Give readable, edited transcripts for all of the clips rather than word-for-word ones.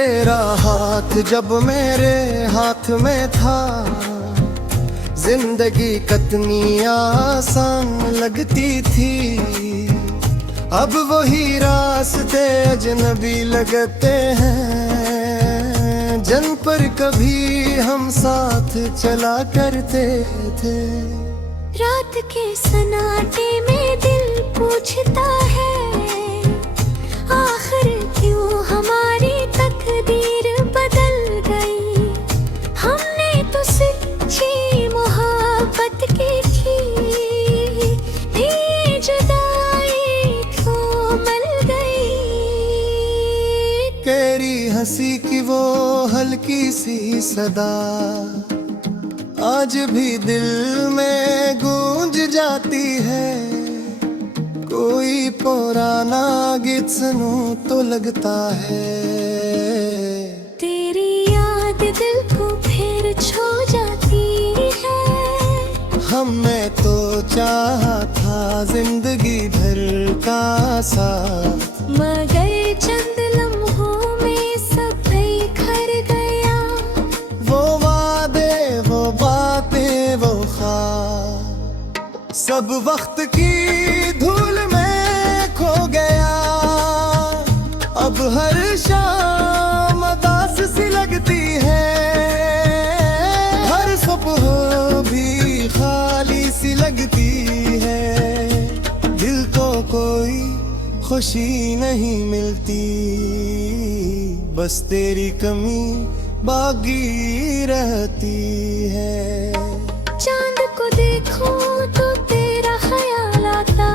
तेरा हाथ जब मेरे हाथ में था, जिंदगी कितनी आसान लगती थी। अब वही रास्ते अजनबी लगते हैं, जन पर कभी हम साथ चला करते थे। रात के सन्नाटे में दिल पूछता है, आखिर क्यों हमारी तकदीर बदल गई। हमने तो सच्ची मोहब्बत की थी, ये जुदाई क्यों मिल गई। तेरी हंसी की वो हल्की सी सदा आज भी दिल में गूंज जाती है। कोई पुराना गीत सुनूं तो लगता है, तेरी याद दिल को फिर छू जाती है। हमने तो चाहा था जिंदगी भर का साथ, मगर चंद लम्हों में सब बिखर गया। वो वादे वो बातें वो ख्वाब सब वक्त की धूल में खो गया। अब हर शाम उदास सी लगती है, हर सुबह भी खाली सी लगती है। दिल को कोई खुशी नहीं मिलती, बस तेरी कमी बाकी रहती है। चांद को देखो तो तेरा ख्याल आता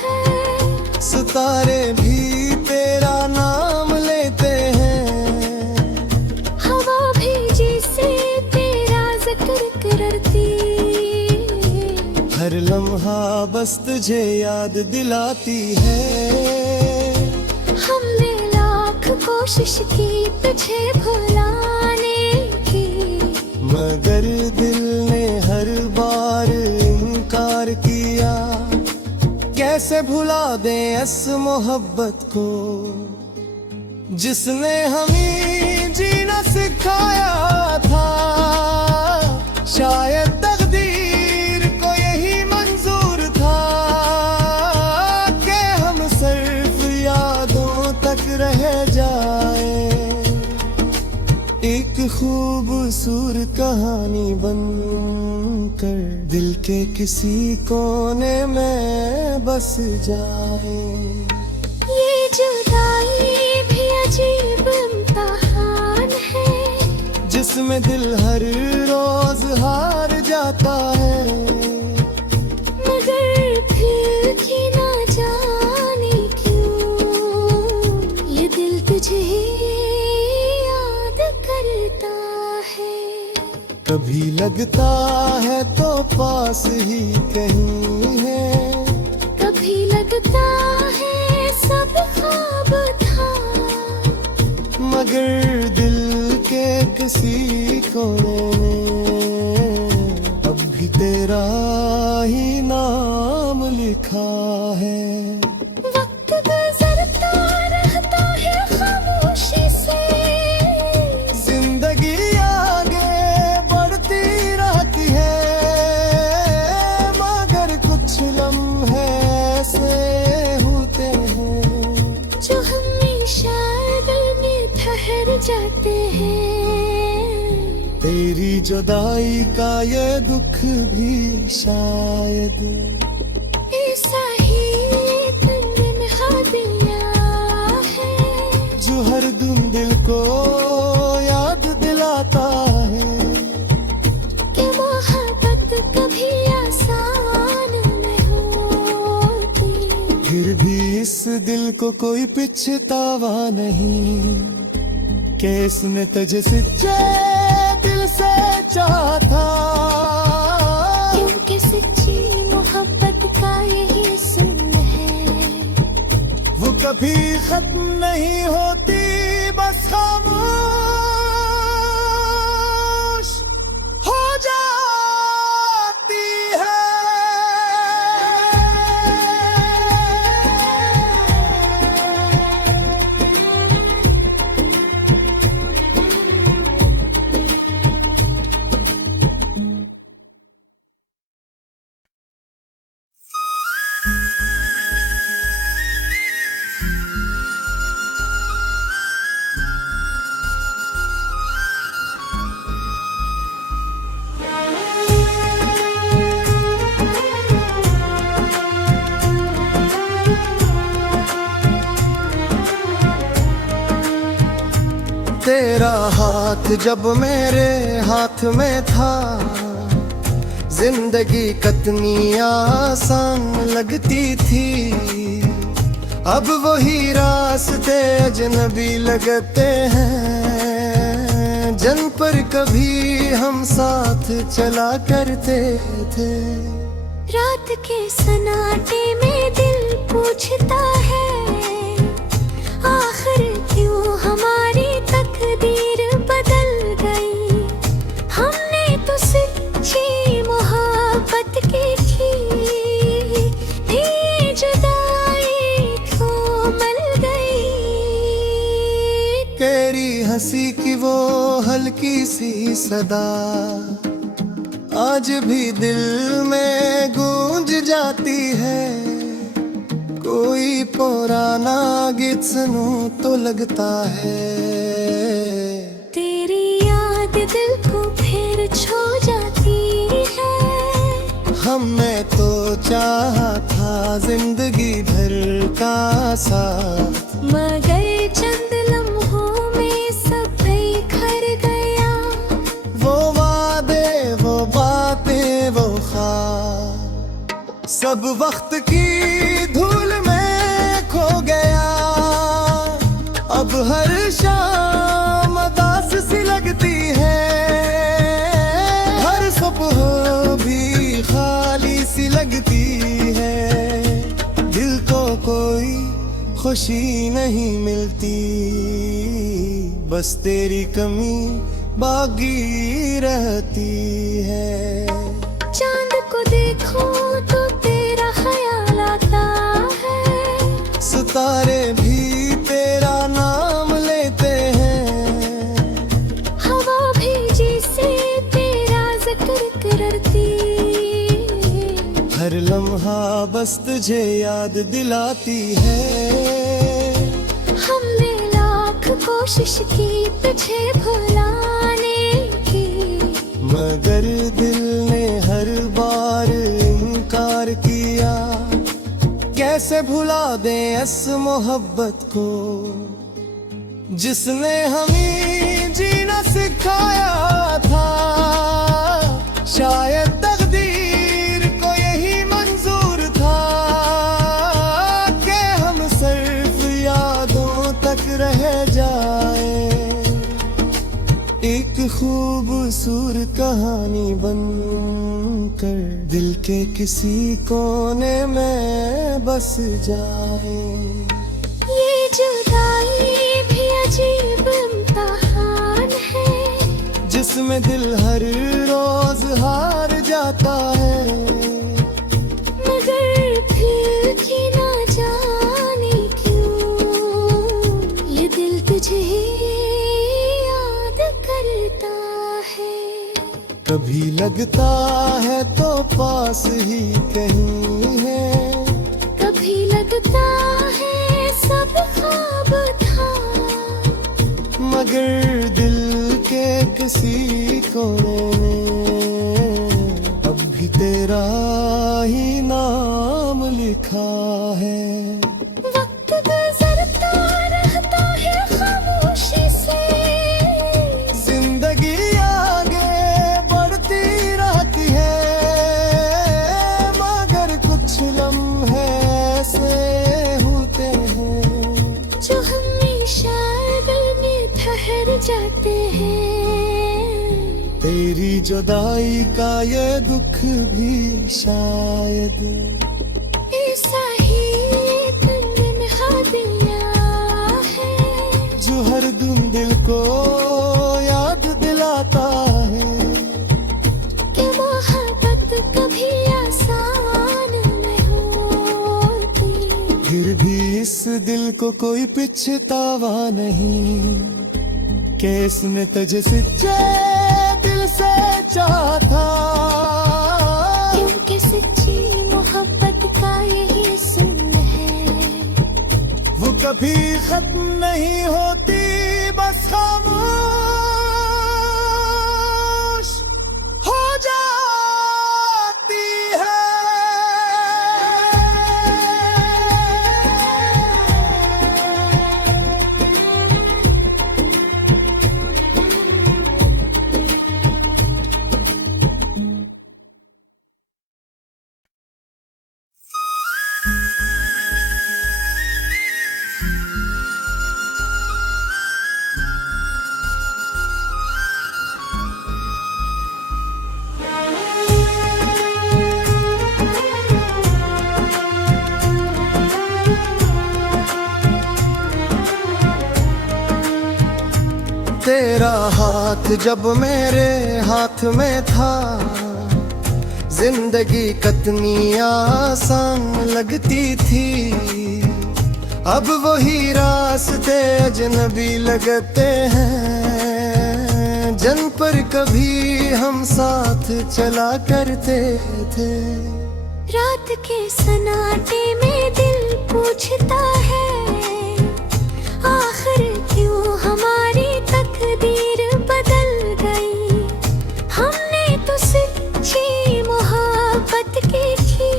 है, सितारे भी तेरा नाम लेते हैं। हवा भी जिसे तेरा जिक्र करती। हर लम्हा बस तुझे याद दिलाती है। हमने लाख कोशिश की तुझे भुलाने की, मगर दिल ने हर बार इनकार किया। कैसे भुला दें इस मोहब्बत को, जिसने हमें जीना सिखाया था। शायद तकदीर को यही मंजूर था कि हम सिर्फ यादों तक रह जाए। एक खूबसूरत कहानी बनकर दिल के किसी कोने में बस जाए। ये जुदाई भी अजीब इम्तिहान है, जिसमें दिल हर रोज हार जाता है। मगर फिर भी ना जाने क्यों ये दिल तुझे याद करता है। कभी लगता है तो पास ही कहीं है, कभी लगता है सब ख्वाब था। मगर दिल के किसी कोने में अब भी तेरा ही नाम लिखा है। वक्त गुजरता रहता है खामोशी से, जिंदगी आगे बढ़ती रहती है, मगर कुछ लम्हे ऐसे होते हैं जो हमेशा दिल में ठहर जाते हैं। तेरी जुदाई का ये दुख भी शायद ऐसा ही एक तन्हा दिया है, जो हर दिन दिल को याद दिलाता है कि मोहब्बत कभी आसान नहीं होती। फिर भी इस दिल को कोई पछतावा नहीं कि इसने तुझे सच्चे दिल से चाहा था। क्योंकि सच्ची मोहब्बत का यही सुन है, वो कभी खत्म नहीं होती, बस खामोश हो जाती है। तेरा हाथ जब मेरे हाथ में था, जिंदगी कितनी आसान लगती थी। अब वही रास्ते अजनबी लगते हैं, जन पर कभी हम साथ चला करते थे। रात के सन्नाटे में दिल पूछता है, आखिर क्यों हमारी तकदीर बदल गई। हमने तो सच्ची मोहब्बत की थी, जुदाई क्यों मिल गई। तेरी हंसी की वो हल्की सी सदा आज भी दिल में गूंज जाती है। कोई पुराना गीत सुनूं तो लगता है, तेरी याद दिल को फिर छो जाती है। हमने तो चाहा था जिंदगी भर का साथ, मगर चंद लम्हों में सब बिखर गया। वो वादे वो बातें वो ख्वाब सब वक्त की धूल में खो गया। अब हर शाम उदास सी लगती है, हर सुबह भी खाली सी लगती है। दिल को कोई खुशी नहीं मिलती, बस तेरी कमी बाकी रहती है। चांद को देखो तो तेरा ख्याल आता है, सितारे भी तेरा नाम लेते हैं। हवा भी जिसे तेरा जिक्र करती। हर लम्हा बस तुझे याद दिलाती है। हमने लाख कोशिश की तुझे भुलाने की, मगर दिल ने हर बार इनकार किया। कैसे भुला दें इस मोहब्बत को, जिसने हमें जीना सिखाया था। शायद तकदीर को यही मंजूर था कि हम सिर्फ यादों तक रह जाए। एक खूबसूरत कहानी बनकर दिल के किसी कोने में बस जाए। ये जुदाई भी अजीब इम्तिहान है, जिसमें दिल हर रोज हार जाता है। मगर फिर भी ना जाने क्यों ये दिल तुझे याद करता है। कभी लगता है तो पास ही कहीं है, कभी लगता है सब ख्वाब था। मगर दिल के किसी कोने में अब भी तेरा ही नाम लिखा है। वक्त गुजरता रहता है खामोशी से, जिंदगी आगे बढ़ती रहती है, मगर कुछ लम्हे ऐसे होते हैं जो हमेशा दिल में ठहर जाते हैं। तेरी जुदाई का ये दुख भी शायद ऐसा ही एक तन्हा दिया है, जो हर दिन दिल को याद दिलाता है कि मोहब्बत कभी आसान नहीं होती। फिर भी इस दिल को कोई पछतावा नहीं कि इसने तुझे सच्चे दिल से चाहा था। क्योंकि सच्ची मोहब्बत का यही सुन है, वो कभी खत्म नहीं होती, बस खामोश हो जाती है। तेरा हाथ जब मेरे हाथ में था, जिंदगी कितनी आसान लगती थी। अब वही रास्ते अजनबी लगते हैं, जन पर कभी हम साथ चला करते थे। रात के सन्नाटे में दिल पूछता है, आखिर क्यों हमारी तकदीर बदल गई। हमने तो सच्ची मोहब्बत की थी,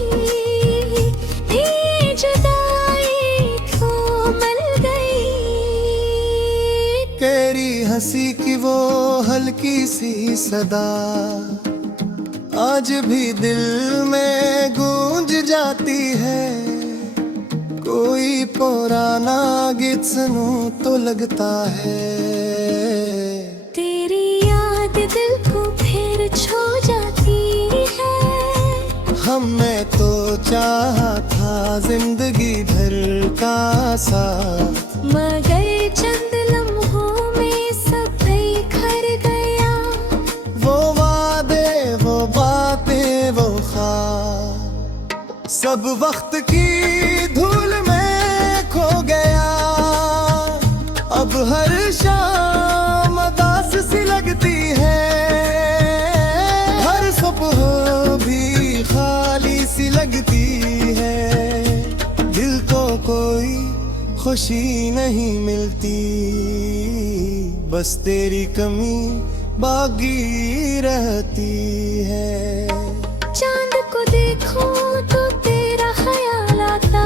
जुदाई क्यों मिल गई। तेरी हंसी की वो हल्की सी सदा आज भी दिल में गूंज जाती है। कोई पुराना गीत सुनूं तो लगता है, तेरी याद दिल को फिर छू जाती है। हमने तो चाहा था जिंदगी भर का साथ, मगर चंद लम्हों में सब बिखर गया। वो वादे वो बातें वो ख्वाब सब वक्त की धूल में खो गया। अब हर शाम उदास सी लगती है, हर सुबह भी खाली सी लगती है। दिल को कोई खुशी नहीं मिलती, बस तेरी कमी बाकी रहती है। चांद को देखो तो तेरा ख्याल आता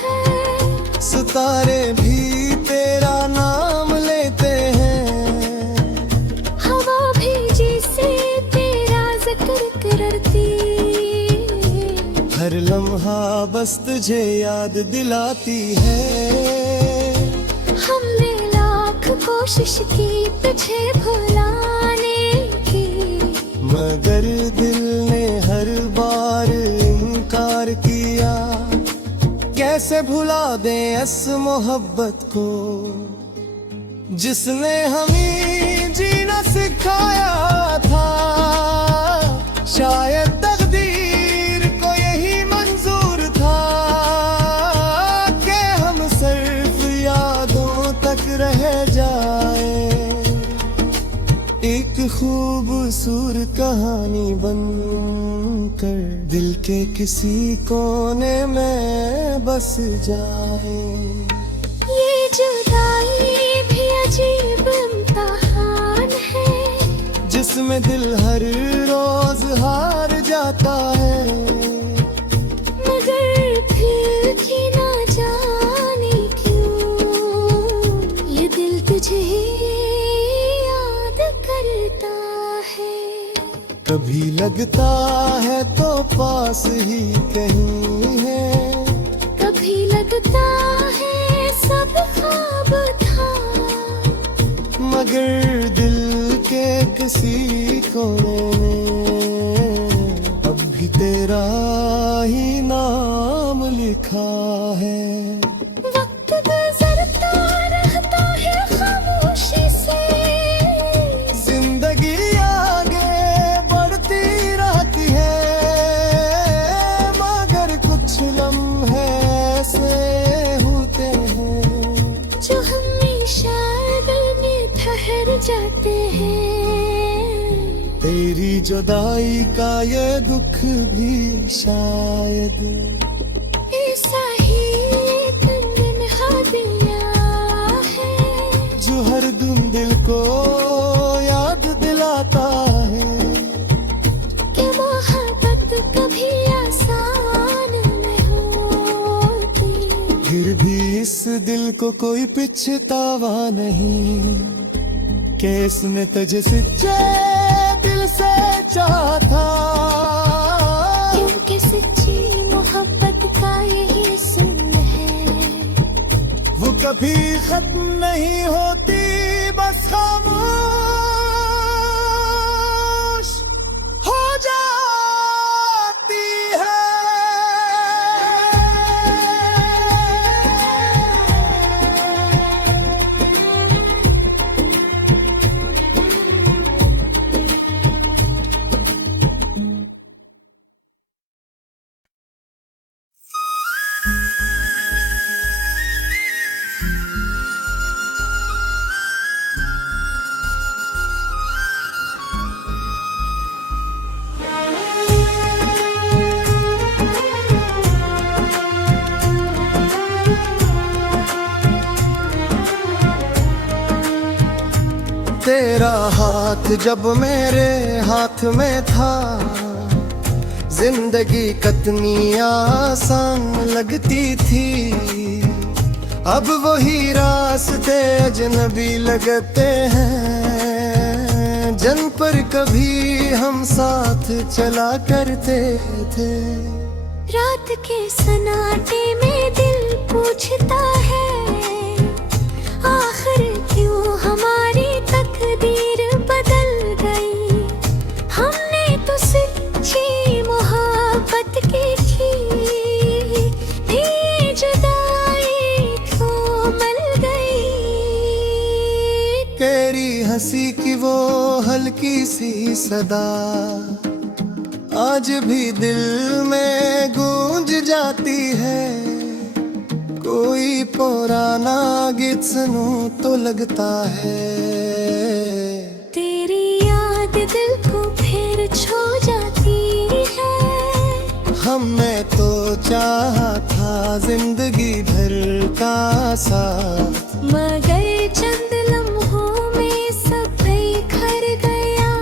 है, सितारे भी तेरा नाम लेते हैं। हवा भी जिसे तेरा जिक्र करती। हर लम्हा बस तुझे याद दिलाती है। हमने लाख कोशिश की तुझे भुलाने की, मगर दिल ने हर बार इनकार किया। कैसे भुला दें इस मोहब्बत को, जिसने हमें जीना सिखाया था। शायद तकदीर को यही मंजूर था कि हम सिर्फ यादों तक रह जाए। एक खूबसूरत कहानी बनकर दिल के किसी कोने में बस जाए। ये जुदाई भी अजीब इम्तिहान है, जिसमें दिल हर रोज हार जाता है। मगर फिर भी ना जाने क्यों ये दिल तुझे याद करता है। कभी लगता है तो पास ही कहीं है, कभी लगता है सब ख्वाब था। मगर दिल के किसी कोने में अब भी तेरा ही नाम लिखा है। वक्त गुजरता रहता है खामोशी से, जिंदगी आगे बढ़ती रहती है, मगर कुछ लम्हे ऐसे होते हैं जो हमेशा दिल में ठहर जाते हैं। तेरी जुदाई का ये दुख भी शायद ऐसा ही एक नन्हा दिया है, जो हर दिन दिल को याद दिलाता है कि मोहब्बत कभी आसान नहीं होती। फिर भी इस दिल को कोई पछतावा नहीं कि इसने तुझे सच्चे दिल से चाहा था। क्योंकि सच्ची मोहब्बत का यही सुन है, वो कभी खत्म नहीं होती, बस खामोश हो जाती है। तेरा हाथ जब मेरे हाथ में था, जिंदगी कितनी आसान लगती थी। अब वही रास्ते अजनबी लगते हैं, जन पर कभी हम साथ चला करते थे। रात के सन्नाटे में दिल पूछता है, आखिर क्यों हमारी तकदीर बदल गई। हमने तो सच्ची मोहब्बत की थी, जुदाई क्यों मिल गई। तेरी हंसी की वो हल्की सी सदा आज भी दिल में गूंज जाती है। कोई पुराना गीत सुनूं तो लगता है, तेरी याद दिल को फिर छू जाती है। हमने तो चाहा था जिंदगी भर का साथ, मगर चंद लम्हों में सब बिखर गया।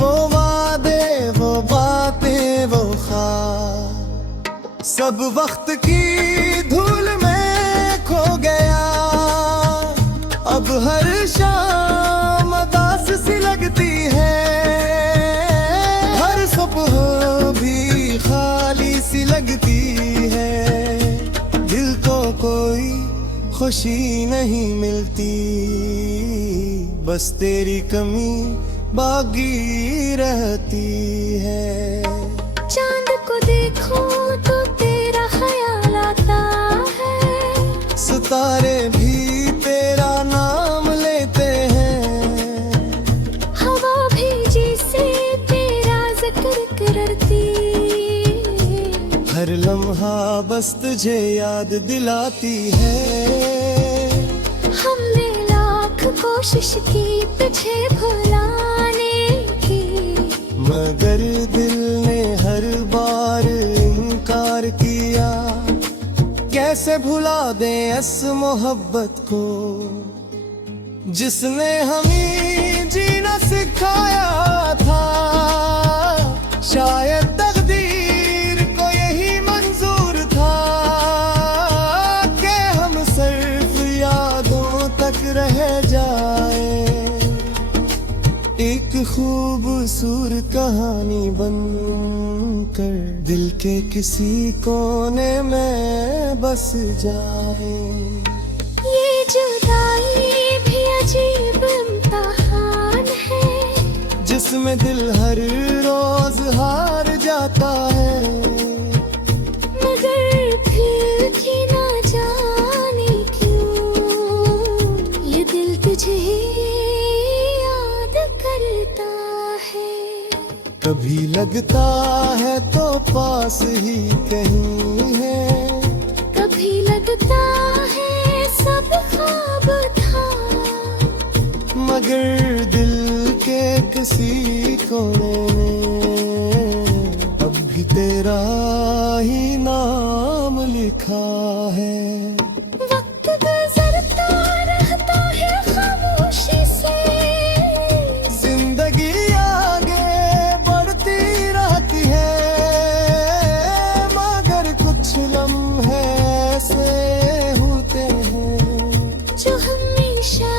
वो वादे वो बातें वो ख्वाब सब वक्त की धूल में खो गया। अब हर शाम उदास सी लगती है, हर सुबह भी खाली सी लगती है। दिल को कोई खुशी नहीं मिलती, बस तेरी कमी बाकी रहती है। चांद को देखो तो तेरा ख्याल आता है, सितारे भी तेरा नाम लेते हैं। हवा भी जिसे तेरा जिक्र करती। हर लम्हा बस तुझे याद दिलाती है। हमने लाख कोशिश की तुझे भुलाने की, मगर दिल ने हर बार इनकार किया। कैसे भुला दें इस मोहब्बत को, जिसने हमें जीना सिखाया था। शायद तकदीर को यही मंजूर था कि हम सिर्फ यादों तक रह जाए। एक खूबसूरत कहानी बनकर दिल के किसी कोने में बस जाए। ये जुदाई भी अजीब इम्तिहान है, जिसमें दिल हर रोज हार जाता है। मगर फिर भी ना जाने क्यों ये दिल तुझे याद करता है। कभी लगता है तो पास ही कहीं है, कभी लगता है सब ख्वाब था। मगर दिल के किसी कोने में अब भी तेरा ही नाम लिखा है। वक्त गुजरता रहता है खामोशी से, जिंदगी आगे बढ़ती रहती है, मगर कुछ लम्हे ऐसे होते हैं जो हमेशा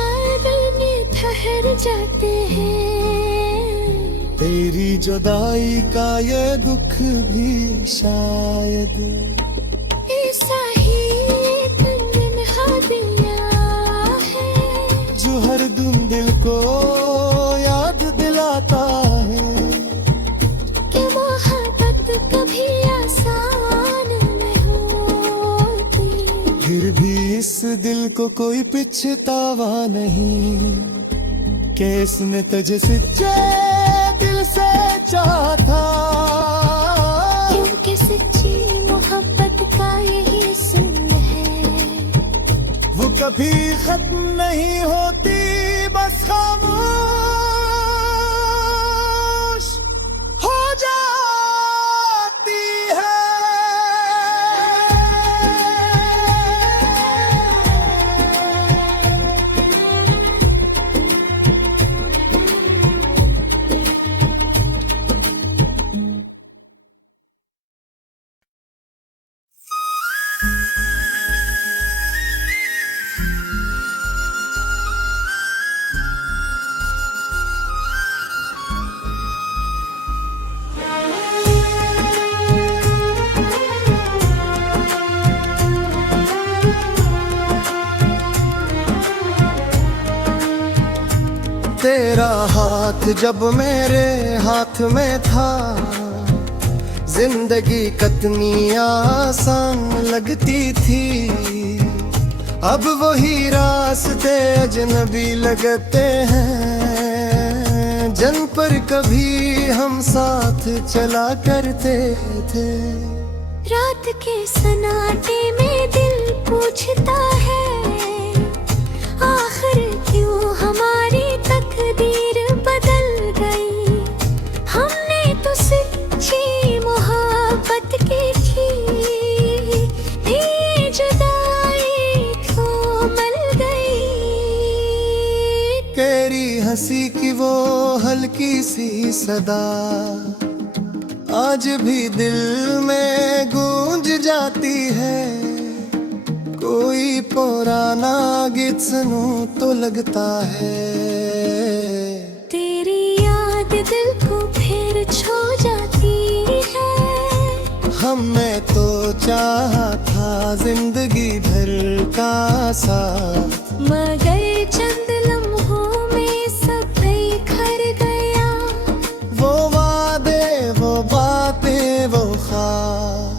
दिल में ठहर जाते हैं। तेरी जुदाई का ये दुख भी शायद ऐसा ही एक तन्हा दिया है, जो हर दिन दिल को याद दिलाता है कि मोहब्बत कभी आसान नहीं होती। फिर भी इस दिल को कोई पछतावा नहीं कि इसने तुझे सच्चे दिल से चाहा था। क्योंकि सच्ची मोहब्बत का यही सुन है, वो कभी खत्म नहीं होती, बस खामोश हो जाती है। तेरा हाथ जब मेरे हाथ में था, जिंदगी कितनी आसान लगती थी। अब वही रास्ते अजनबी लगते हैं, जन पर कभी हम साथ चला करते थे। रात के सन्नाटे में दिल पूछता है, आखिर क्यों हमारी तकदीर बदल गई। हमने तो सच्ची मोहब्बत की थी, ये जुदाई क्यों मिल गई। तेरी हंसी की वो हल्की सी सदा आज भी दिल में गूंज जाती है। कोई पुराना गीत सुनूं तो लगता है, तेरी याद दिल को फिर छू जाती है। हमने तो चाहा था जिंदगी भर का साथ, मगर चंद लम्हों में सब बिखर गया। वो वादे वो बातें वो ख्वाब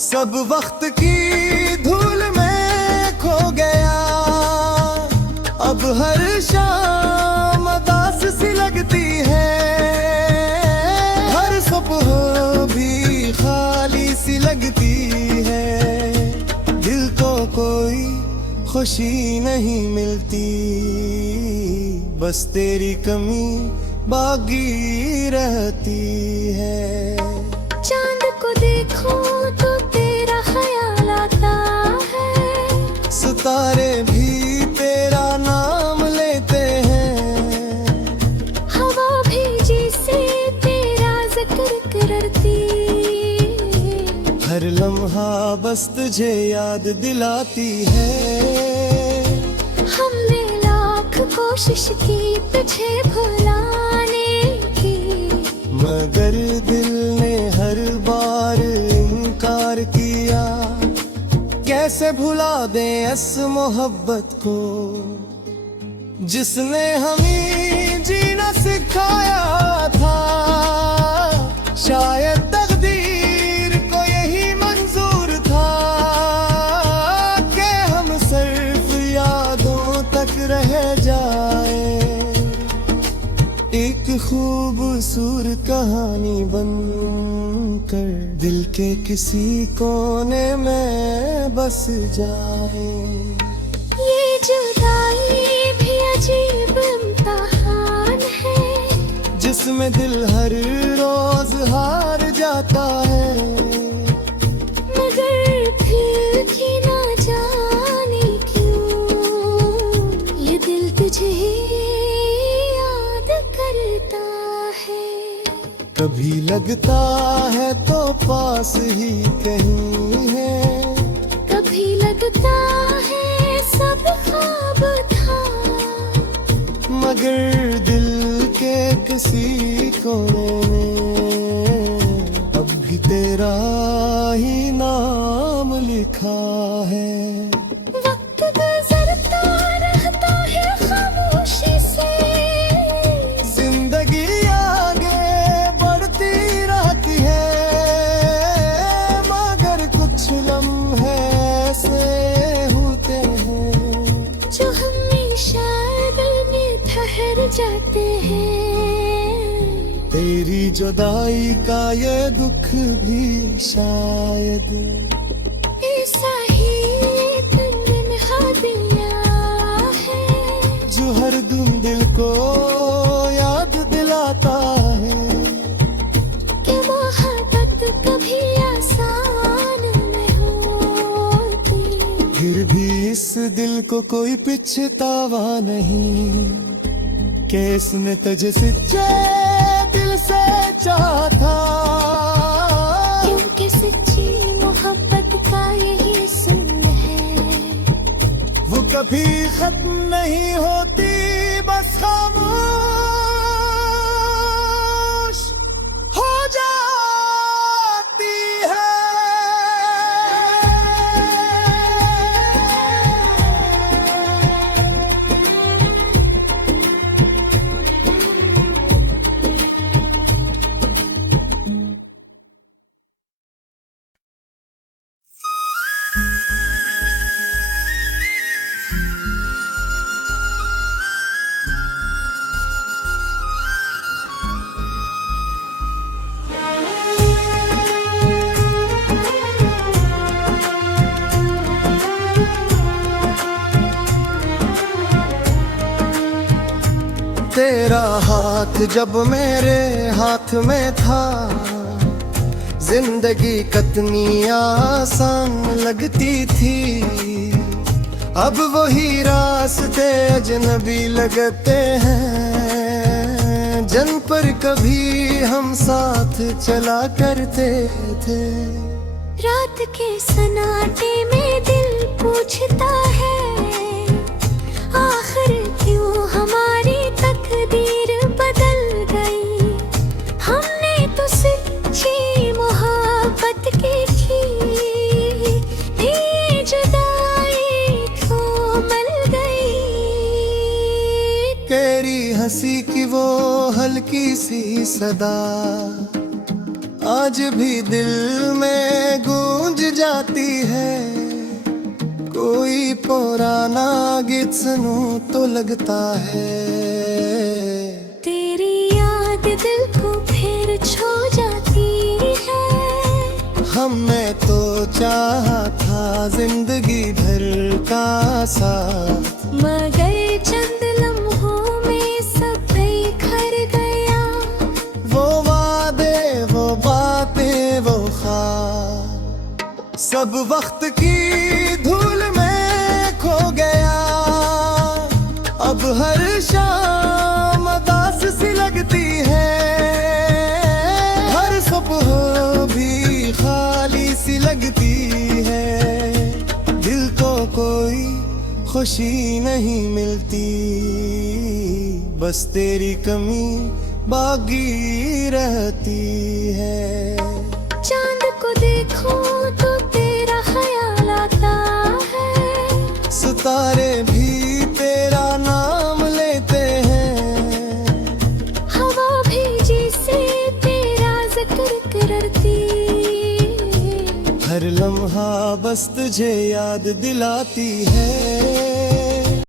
सब वक्त की धूल में खो गया। अब हर शाम उदास सी लगती है, हर सुबह भी खाली सी लगती है। दिल को कोई खुशी नहीं मिलती, बस तेरी कमी बाकी रहती है। चांद को देखो तो तेरा ख्याल आता है, सितारे भी तेरा नाम लेते हैं। हवा भी जिसे तेरा जिक्र करती। हर लम्हा बस तुझे याद दिलाती है। हमने लाख कोशिश की तुझे भुलाने की, मगर दिल ने हर बार इनकार किया। कैसे भुला दें इस मोहब्बत को, जिसने हमें जीना सिखाया था। शायद तकदीर को यही मंजूर था कि हम सिर्फ यादों तक रह जाए। एक खूबसूरत कहानी बनकर दिल के किसी कोने में बस जाए। ये जुदाई भी अजीब इम्तिहान है, जिसमें दिल हर रोज हार जाता है। मगर फिर भी ना जाने क्यों ये दिल तुझे याद करता है। कभी लगता है तो पास ही कहीं है, कभी लगता है सब ख्वाब था। मगर दिल के किसी कोने में अब भी तेरा ही नाम लिखा है। वक्त गुजरता रहता है खामोशी से, जिंदगी आगे बढ़ती रहती है, मगर कुछ लम्हे ऐसे होते हैं जो हमेशा दिल में ठहर जाते हैं। तेरी जुदाई का ये दुख भी शायद ऐसा ही एक तन्हा दिया है, जो हर दिन दिल को याद दिलाता है कि मोहब्बत कभी आसान नहीं होती। फिर भी इस दिल को कोई पछतावा नहीं कि इसने तुझे सच्चे दिल से चाहा था। क्योंकि सच्ची मोहब्बत का यही सुन है, वो कभी खत्म नहीं होती, बस खामोश हो जाती है। तेरा हाथ जब मेरे हाथ में था, जिंदगी कितनी आसान लगती थी। अब वही रास्ते अजनबी लगते हैं, जन पर कभी हम साथ चला करते थे। रात के सन्नाटे में दिल पूछता है, आखिर क्यों हमारी तकदीर बदल गई। हमने तो सच्ची मोहब्बत की थी, ये जुदाई क्यों मिल गई। तेरी हंसी की वो हल्की सी सदा आज भी दिल में गूंज जाती है। कोई पुराना गीत सुनूं तो लगता है, तेरी याद दिल को फिर छू जाती है। हमने तो चाहा था जिंदगी भर का साथ, मगर चंद लम्हों में सब बिखर गया। वो वादे वो बातें वो ख्वाब सब वक्त की धूल में खो गया। अब हर शाम उदास सी लगती है, हर सुबह भी खाली सी लगती है। दिल को कोई खुशी नहीं मिलती, बस तेरी कमी बाकी रहती है। चांद को देखो तो तेरा ख्याल आता है, सितारे भी तेरा नाम लेते हैं। हवा भी जिसे तेरा जिक्र करती। हर लम्हा बस तुझे याद दिलाती है।